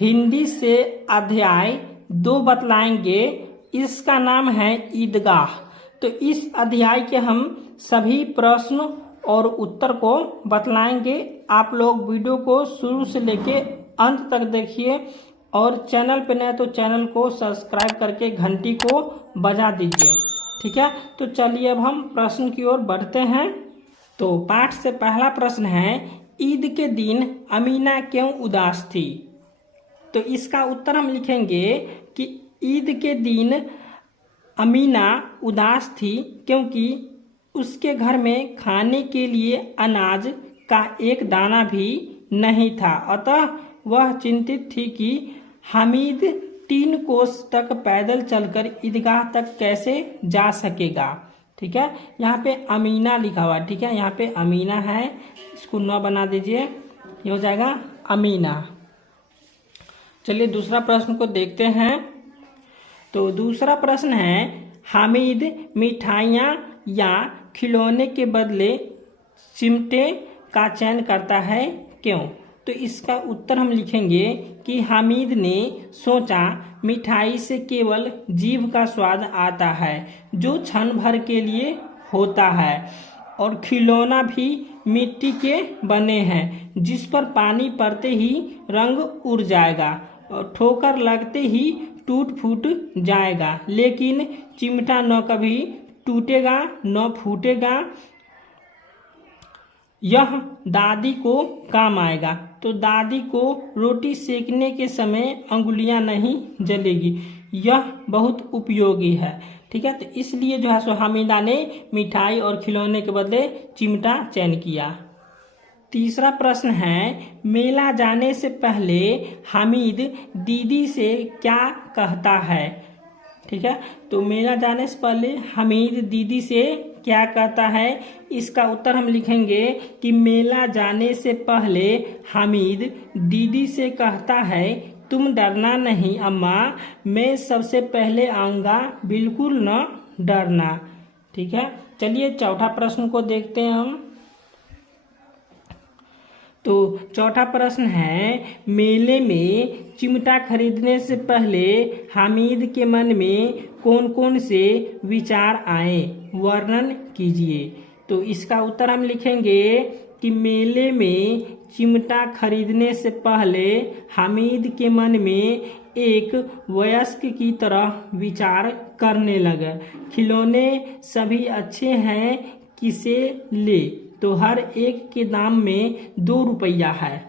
हिंदी से अध्याय 2 बतलाएंगे। इसका नाम है ईदगाह। तो इस अध्याय के हम सभी प्रश्न और उत्तर को बतलाएंगे। आप लोग वीडियो को शुरू से लेके अंत तक देखिए और चैनल पे नए तो चैनल को सब्सक्राइब करके घंटी को बजा दीजिए। ठीक है, तो चलिए अब हम प्रश्न की ओर बढ़ते हैं। तो पाठ से पहला प्रश्न है, ईद के दिन अमीना क्यों उदास थी? तो इसका उत्तर हम लिखेंगे कि ईद के दिन अमीना उदास थी क्योंकि उसके घर में खाने के लिए अनाज का एक दाना भी नहीं था। अतः वह चिंतित थी कि हामिद 3 कोस तक पैदल चलकर ईदगाह तक कैसे जा सकेगा। ठीक है, यहाँ पे अमीना लिखा हुआ। ठीक है, यहाँ पे अमीना है, इसको 9 बना दीजिए, ये हो जाएगा अमीना। चलिए दूसरा प्रश्न को देखते हैं। तो दूसरा प्रश्न है, हामिद मिठाइयाँ या खिलौने के बदले चिमटे का चयन करता है क्यों? तो इसका उत्तर हम लिखेंगे कि हामिद ने सोचा मिठाई से केवल जीभ का स्वाद आता है जो क्षण भर के लिए होता है, और खिलौना भी मिट्टी के बने हैं जिस पर पानी पड़ते ही रंग उड़ जाएगा और ठोकर लगते ही टूट फूट जाएगा, लेकिन चिमटा न कभी टूटेगा न फूटेगा, यह दादी को काम आएगा। तो दादी को रोटी सेकने के समय अंगुलियां नहीं जलेगी, यह बहुत उपयोगी है। ठीक है, तो इसलिए जो है सो हामिदा ने मिठाई और खिलौने के बदले चिमटा चयन किया। तीसरा प्रश्न है, मेला जाने से पहले हामिद दीदी से क्या कहता है? ठीक है, तो मेला जाने से पहले हामिद दीदी से क्या कहता है? इसका उत्तर हम लिखेंगे कि मेला जाने से पहले हामिद दीदी से कहता है, तुम डरना नहीं अम्मा, मैं सबसे पहले आऊँगा, बिल्कुल न डरना। ठीक है, चलिए चौथा प्रश्न को देखते हैं हम। तो चौथा प्रश्न है, मेले में चिमटा खरीदने से पहले हामिद के मन में कौन कौन से विचार आए, वर्णन कीजिए। तो इसका उत्तर हम लिखेंगे कि मेले में चिमटा खरीदने से पहले हामिद के मन में एक वयस्क की तरह विचार करने लगा। खिलौने सभी अच्छे हैं, किसे ले? तो हर एक के दाम में 2 रुपया है,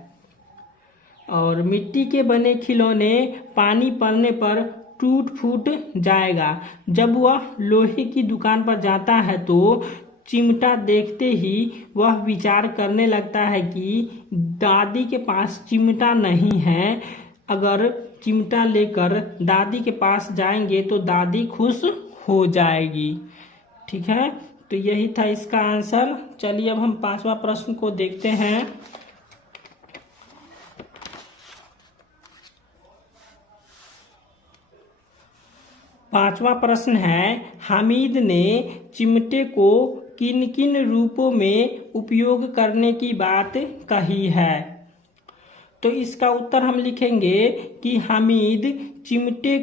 और मिट्टी के बने खिलौने पानी पड़ने पर टूट फूट जाएगा। जब वह लोहे की दुकान पर जाता है तो चिमटा देखते ही वह विचार करने लगता है कि दादी के पास चिमटा नहीं है, अगर चिमटा लेकर दादी के पास जाएंगे तो दादी खुश हो जाएगी। ठीक है, तो यही था इसका आंसर। चलिए अब हम 5वां प्रश्न को देखते हैं। पांचवा प्रश्न है, हामिद ने चिमटे को किन किन रूपों में उपयोग करने की बात कही है? तो इसका उत्तर हम लिखेंगे कि हामिद चिमटे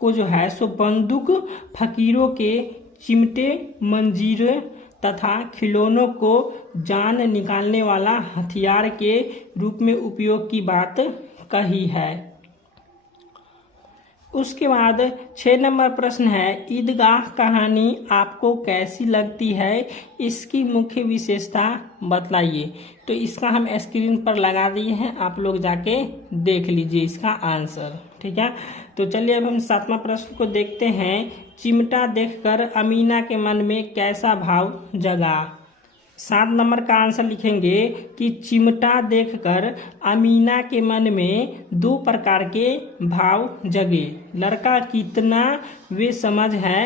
को जो है सो बंदूक, फकीरों के चिमटे, मंजीरे तथा खिलौनों को जान निकालने वाला हथियार के रूप में उपयोग की बात कही है। उसके बाद 6 नंबर प्रश्न है, ईदगाह कहानी आपको कैसी लगती है? इसकी मुख्य विशेषता बतलाइए। तो इसका हम स्क्रीन पर लगा दिए हैं, आप लोग जाके देख लीजिए इसका आंसर। ठीक है, तो चलिए अब हम 7वां प्रश्न को देखते हैं। चिमटा देखकर अमीना के मन में कैसा भाव जगा? 7 नंबर का आंसर लिखेंगे कि चिमटा देखकर अमीना के मन में 2 प्रकार के भाव जगे। लड़का कितना वे समझ है,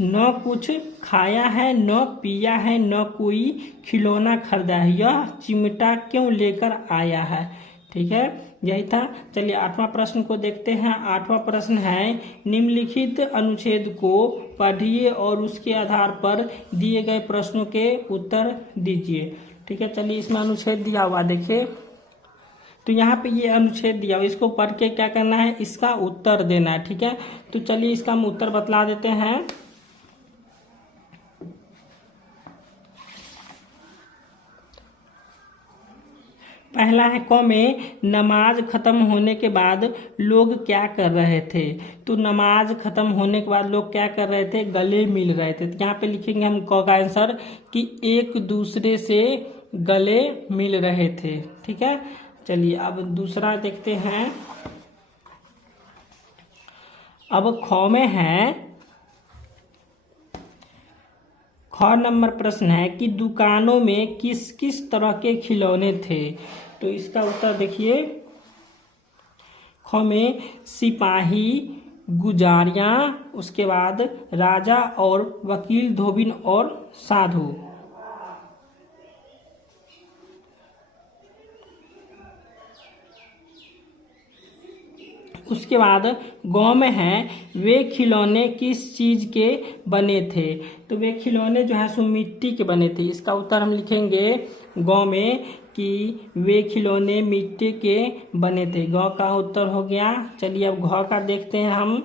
न कुछ खाया है, न पिया है, न कोई खिलौना खरीदा है, यह चिमटा क्यों लेकर आया है? ठीक है, यही था। चलिए 8वां प्रश्न को देखते हैं। 8वां प्रश्न है, निम्नलिखित अनुच्छेद को पढ़िए और उसके आधार पर दिए गए प्रश्नों के उत्तर दीजिए। ठीक है, चलिए इसमें अनुच्छेद दिया हुआ देखिए। तो तो यहाँ पे ये अनुच्छेद दिया हुआ, इसको पढ़ के क्या करना है, इसका उत्तर देना है। ठीक है, तो चलिए इसका हम उत्तर बतला देते हैं। पहला है क में, नमाज खत्म होने के बाद लोग क्या कर रहे थे। तो नमाज खत्म होने के बाद लोग क्या कर रहे थे, गले मिल रहे थे। तो यहाँ पे लिखेंगे हम क का आंसर कि एक दूसरे से गले मिल रहे थे। ठीक है, चलिए अब दूसरा देखते हैं। अब ख में है, ख नंबर प्रश्न है कि दुकानों में किस किस तरह के खिलौने थे। तो इसका उत्तर देखिए, ख में सिपाही, गुजारियां, उसके बाद राजा और वकील, धोबिन और साधु। उसके बाद गांव में है, वे खिलौने किस चीज के बने थे। तो वे खिलौने जो है सो मिट्टी के बने थे। इसका उत्तर हम लिखेंगे गांव में कि वे खिलौने मिट्टी के बने थे। गांव का उत्तर हो गया। चलिए अब घ का देखते हैं हम।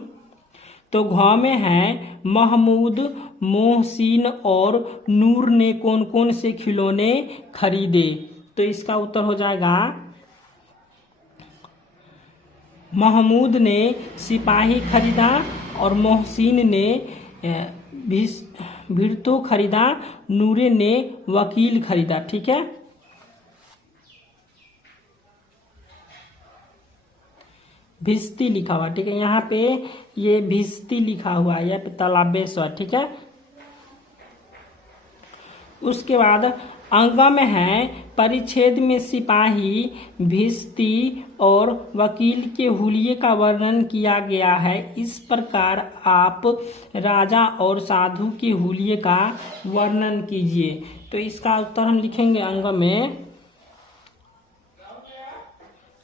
तो घ में है, महमूद, मोहसिन और नूर ने कौन कौन से खिलौने खरीदे। तो इसका उत्तर हो जाएगा, महमूद ने सिपाही खरीदा और मोहसिन ने भिड़तो खरीदा, नूरे ने वकील खरीदा। ठीक है, भिस्ती लिखा हुआ। ठीक है, यहाँ पे ये भिस्ती लिखा हुआ है, यहाँ पे तालाबेश्वर। ठीक है, उसके बाद अंग में है, परिच्छेद में सिपाही, भिस्ती और वकील के हुलिये का वर्णन किया गया है। इस प्रकार आप राजा और साधु के हुलिये का वर्णन कीजिए। तो इसका उत्तर हम लिखेंगे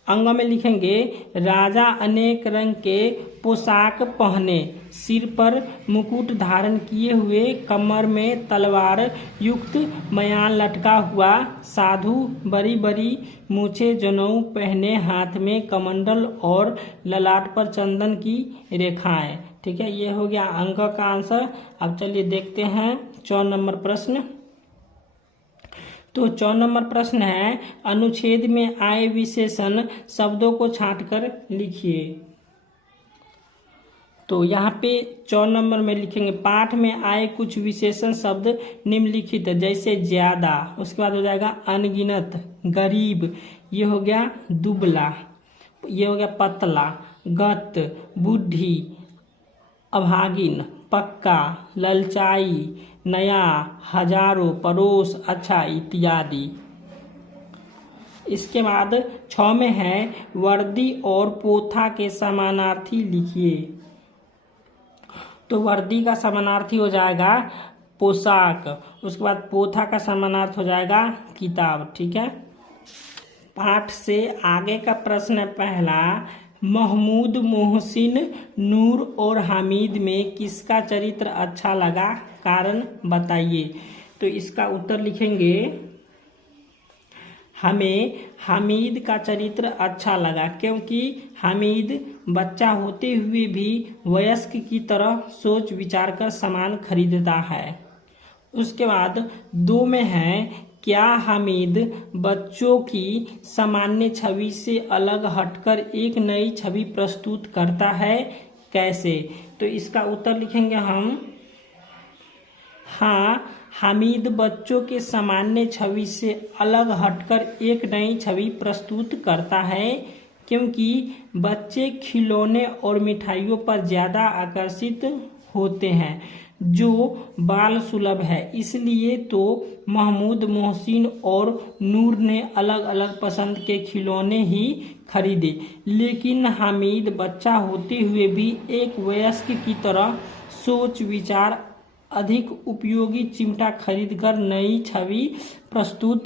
अंग में लिखेंगे, राजा अनेक रंग के पोशाक पहने, सिर पर मुकुट धारण किए हुए, कमर में तलवार युक्त मयान लटका हुआ, साधु बड़ी बड़ी मूछें, जनेऊ पहने, हाथ में कमंडल और ललाट पर चंदन की रेखाएं। ठीक है, ये हो गया अंग का आंसर। अब चलिए देखते हैं 4 नंबर प्रश्न। तो 4 नंबर प्रश्न है, अनुच्छेद में आए विशेषण शब्दों को छांटकर लिखिए। तो यहाँ पे 4 नंबर में लिखेंगे, पाठ में आए कुछ विशेषण शब्द निम्नलिखित है, जैसे ज्यादा, उसके बाद हो जाएगा अनगिनत, गरीब, ये हो गया दुबला, ये हो गया पतला, गत, बुद्धि, अभागिन, पक्का, ललचाई, नया, हजारों, पड़ोस, अच्छा इत्यादि। इसके बाद 6 में है, वर्दी और पोथा के समानार्थी लिखिए। तो वर्दी का समानार्थी हो जाएगा पोशाक, उसके बाद पोथा का समानार्थ हो जाएगा किताब। ठीक है, पाठ से आगे का प्रश्न है पहला, महमूद, मोहसिन, नूर और हामिद में किसका चरित्र अच्छा लगा, कारण बताइए। तो इसका उत्तर लिखेंगे, हमें हामिद का चरित्र अच्छा लगा क्योंकि हामिद बच्चा होते हुए भी वयस्क की तरह सोच विचार कर सामान खरीदता है। उसके बाद 2 में है, क्या हामिद बच्चों की सामान्य छवि से अलग हटकर एक नई छवि प्रस्तुत करता है, कैसे। तो इसका उत्तर लिखेंगे हम, हाँ, हामिद बच्चों के सामान्य छवि से अलग हटकर एक नई छवि प्रस्तुत करता है क्योंकि बच्चे खिलौने और मिठाइयों पर ज़्यादा आकर्षित होते हैं जो बाल सुलभ है। इसलिए तो महमूद, मोहसिन और नूर ने अलग अलग पसंद के खिलौने ही खरीदे, लेकिन हामिद बच्चा होते हुए भी एक वयस्क की तरह सोच विचार अधिक उपयोगी चिमटा खरीदकर नई छवि प्रस्तुत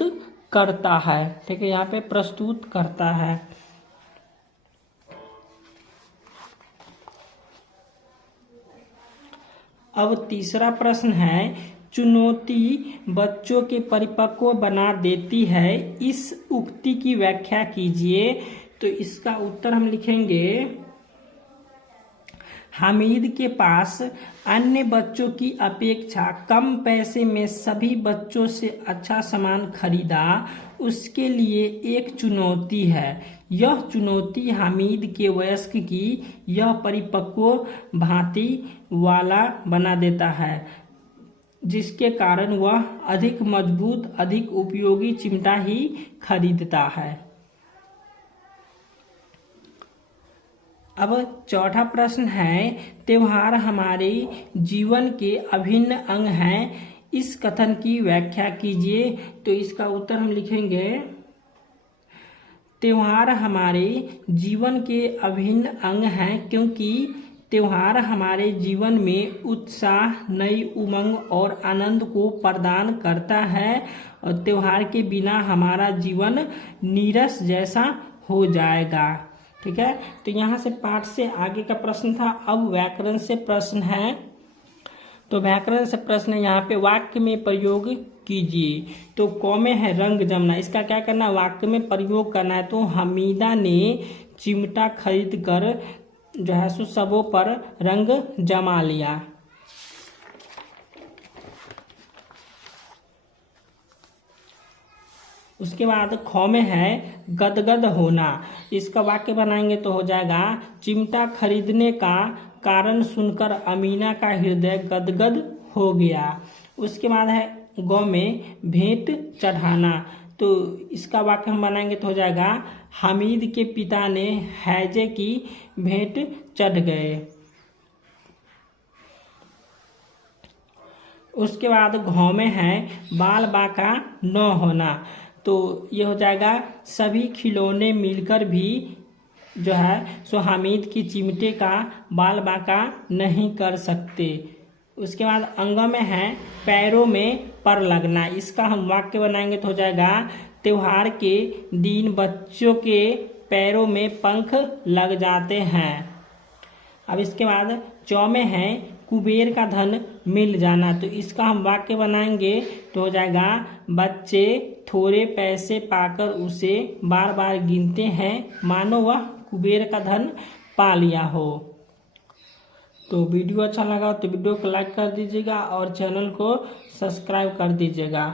करता है। ठीक है, यहाँ पे प्रस्तुत करता है। अब तीसरा प्रश्न है, चुनौती बच्चों के परिपक्व बना देती है, इस उक्ति की व्याख्या कीजिए। तो इसका उत्तर हम लिखेंगे, हामिद के पास अन्य बच्चों की अपेक्षा कम पैसे में सभी बच्चों से अच्छा सामान खरीदा उसके लिए एक चुनौती है। यह चुनौती हामिद के वयस्क की यह परिपक्व भांति वाला बना देता है, जिसके कारण वह अधिक मजबूत, अधिक उपयोगी चिमटा ही खरीदता है। अब चौथा प्रश्न है, त्योहार हमारे जीवन के अभिन्न अंग हैं, इस कथन की व्याख्या कीजिए। तो इसका उत्तर हम लिखेंगे, त्योहार हमारे जीवन के अभिन्न अंग हैं क्योंकि त्योहार हमारे जीवन में उत्साह, नई उमंग और आनंद को प्रदान करता है और त्योहार के बिना हमारा जीवन नीरस जैसा हो जाएगा। ठीक है, तो यहाँ से पाठ से आगे का प्रश्न था। अब व्याकरण से प्रश्न है, तो व्याकरण से प्रश्न यहाँ पे वाक्य में प्रयोग कीजिए। तो क में है रंग जमना, इसका क्या करना, वाक्य में प्रयोग करना है। तो हमीदा ने चिमटा खरीद कर जो है सो सबों पर रंग जमा लिया। उसके बाद ख में है गदगद होना, इसका वाक्य बनाएंगे तो हो जाएगा, चिमटा खरीदने का कारण सुनकर अमीना का हृदय गदगद हो गया। उसके बाद है ग में भेंट चढ़ाना, तो इसका वाक्य हम बनाएंगे तो हो जाएगा, हामिद के पिता ने हैजे की भेंट चढ़ गए। उसके बाद घ में है बाल बाका न होना, तो ये हो जाएगा, सभी खिलौने मिलकर भी जो है सो हामिद की चिमटे का बाल बाका नहीं कर सकते। उसके बाद अंग में है पैरों में पर लगना, इसका हम वाक्य बनाएंगे तो हो जाएगा, त्योहार के दिन बच्चों के पैरों में पंख लग जाते हैं। अब इसके बाद चौ में है कुबेर का धन मिल जाना, तो इसका हम वाक्य बनाएंगे तो हो जाएगा, बच्चे थोड़े पैसे पाकर उसे बार बार गिनते हैं मानो वह कुबेर का धन पा लिया हो। तो वीडियो अच्छा लगा तो वीडियो को लाइक कर दीजिएगा और चैनल को सब्सक्राइब कर दीजिएगा।